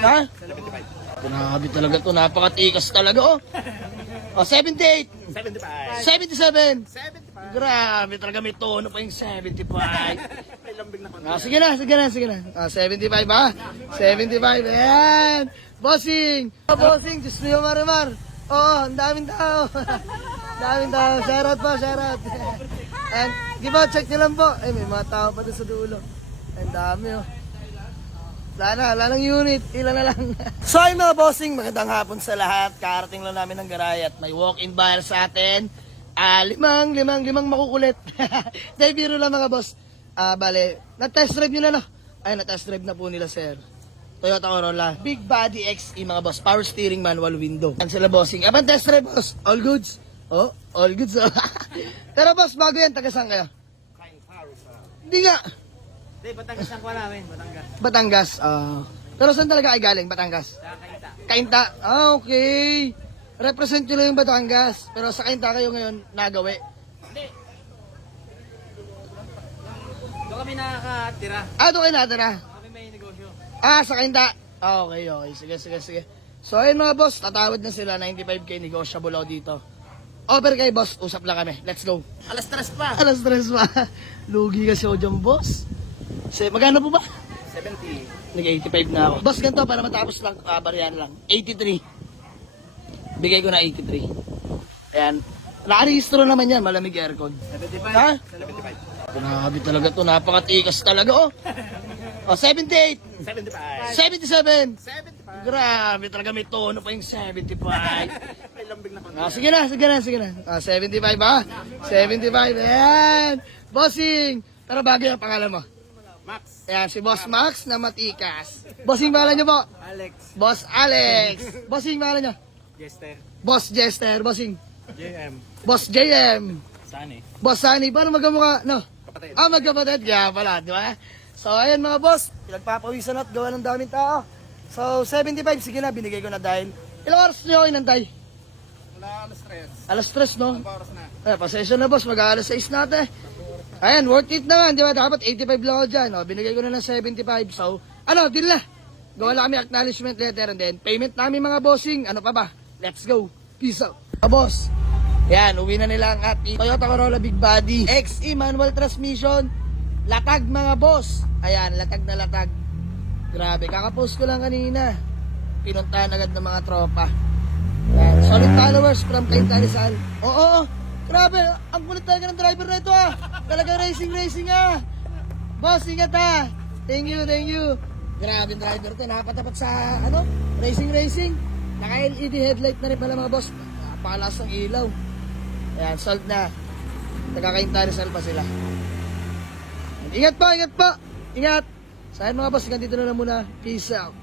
Ha? 75. Grabe talaga to, napakatikas talaga oh. Oh, 78. 75. 77. 75. Grabe talaga, may tono pa yung 75. May lambing na konti. Sige na. 75 ha? 75, ayan. Bossing. Bossing, Diyos mo yung marimar. Oo, ang daming tao. Daming tao. Shoutout po, shoutout. And, di ba, check nyo lang po. Eh, may mga tao pa doon sa dulo. Ang dami oh. Wala lang unit, ilan na lang. So ay mga bossing, magandang hapon sa lahat. Karating lang namin ng garay at may walk-in buyer sa atin. Limang makukulit. Dahil biro lang mga boss. Bale, na-test drive nyo na no? Ay, na-test drive na po nila sir. Toyota Corolla, Big Body XE mga boss, power steering, manual window. Yan sila bossing. Abang test drive boss, all goods. Oh, all goods oh. Pero boss, bago yan, taga saan kayo? Hindi nga. Hindi, Batangas ang kwa namin, Batangas. Batangas. Pero saan talaga ay galing, Batangas? Sa Kainta. Kainta. Okay. Represent nyo lang yung Batangas. Pero sa Kainta kayo ngayon nagawi. Hindi. Doon kami nakakatira. Doon kayo natira. Kami may negosyo. Sa Kainta. Okay. Sige. So ayun mga boss, tatawad na sila. 95k negotiable ako dito. Over kay boss, usap lang kami. Let's go. Alas 3 pa. Alas 3 pa. Lugi kasi ako dyan boss. Magkano po ba? 70. Nag-85 na ako. Boss, ganito para matapos lang, baryan lang. 83. Bigay ko na 83. Ayan. Nakarehistro naman yan, malamig aircon. 75. Ha? 75. Grabe talaga to, napakatikas talaga oh. Oh, 78. 75. 77. 75. Grabe talaga, may tono pa yung 75. May lambing na konti. Sige na. 75 ha? 75, ayan. Bossing. Pero bagay ang pangalan mo. Max. Ayan, si Boss Max na matikas. Bossing, pangalan niyo po? Alex. Boss Alex. Bossing, pangalan niyo? Jester. Boss Jester. Bossing. JM. Boss JM. Sani. Boss Sunny. Paano magkamukha? No? Kapatid. Magkapatid. Kaya pala, di ba? So, ayan mga boss. Pinagpapawisan at gawa ng daming tao. So, 75. Sige na, binigay ko na dahil. Ilang oras niyo inantay? Wala alas 3. Alas 3, no? Ang oras na. Pasensya na boss, mag-aalas 6 natin. Ayan, worth it naman, di ba? Dapat 85 lang ako dyan. Binigay ko na ng 75. So, deal na. Gawa lang kami acknowledgement letter and then payment namin mga bossing. Ano pa ba? Let's go. Peace out. Boss, yan, uwi na nila ang ating Toyota Corolla Big Body XE manual transmission. Latag mga boss. Ayan, latag na latag. Grabe, kakapost ko lang kanina. Pinuntahan agad ng mga tropa. Ayan, solid followers from Kainta Rizal. Oo. Grabe, ang kulit talaga ng driver na ito Talagang racing Boss, ingat Thank you. Grabe driver to, nakapatapat sa racing. Naka-LED headlight na rin pala mga boss. Palas ang ilaw. Ayan, sold na. Nagkakainta Rizal pa sila. Ingat po. Ingat. Sa akin mga boss, ganito na lang muna. Peace out.